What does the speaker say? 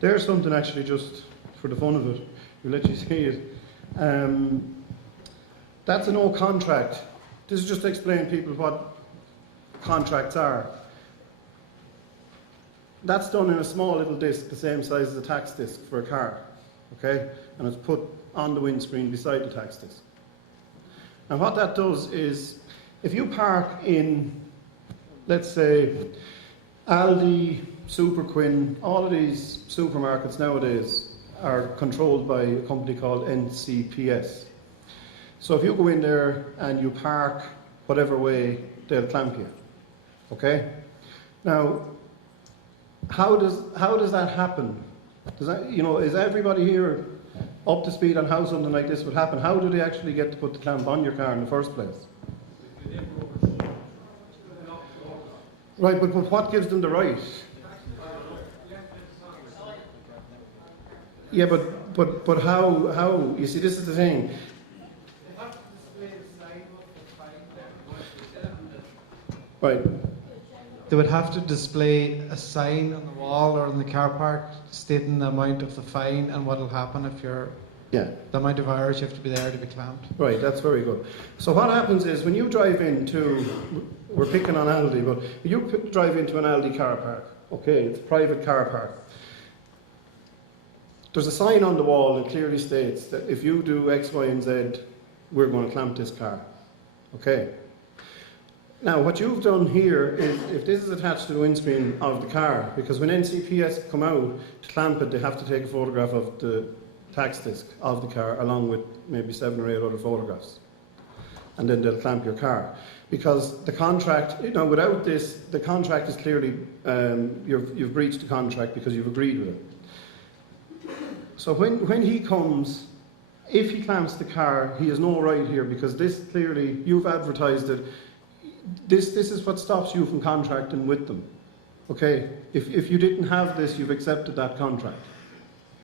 There's something actually just for the fun of it. We'll let you see it. That's a no contract. This is just to explain to people what contracts are. That's done in a small little disc, the same size as a tax disc for a car, okay? And it's put on the windscreen beside the tax disc. And what that does is, if you park in, let's say, Aldi, Super Quinn, all of these supermarkets nowadays are controlled by a company called NCPS. So if you go in there and you park whatever way, they'll clamp you, okay? Now, how does that happen? Does that, is everybody here up to speed on how something like this would happen? How do they actually get to put the clamp on your car in the first place? Right, but what gives them the right? Yeah, but how? You see, this is the thing. Right. They would have to display a sign on the wall or in the car park stating the amount of the fine and what will happen if you're... Yeah. The amount of hours you have to be there to be clamped. Right, that's very good. So what happens is when you drive into, we're picking on Aldi, but you drive into an Aldi car park, okay, it's a private car park. There's a sign on the wall that clearly states that if you do X, Y, and Z, we're going to clamp this car, okay? Now, what you've done here is, if this is attached to the windscreen of the car, because when NCPS come out to clamp it, they have to take a photograph of the tax disc of the car, along with maybe 7 or 8 other photographs. And then they'll clamp your car. Because the contract, without this, the contract is clearly, you've breached the contract because you've agreed with it. So when he comes, if he clamps the car, he has no right here, because this clearly, you've advertised it. This is what stops you from contracting with them. Okay? If you didn't have this, you've accepted that contract.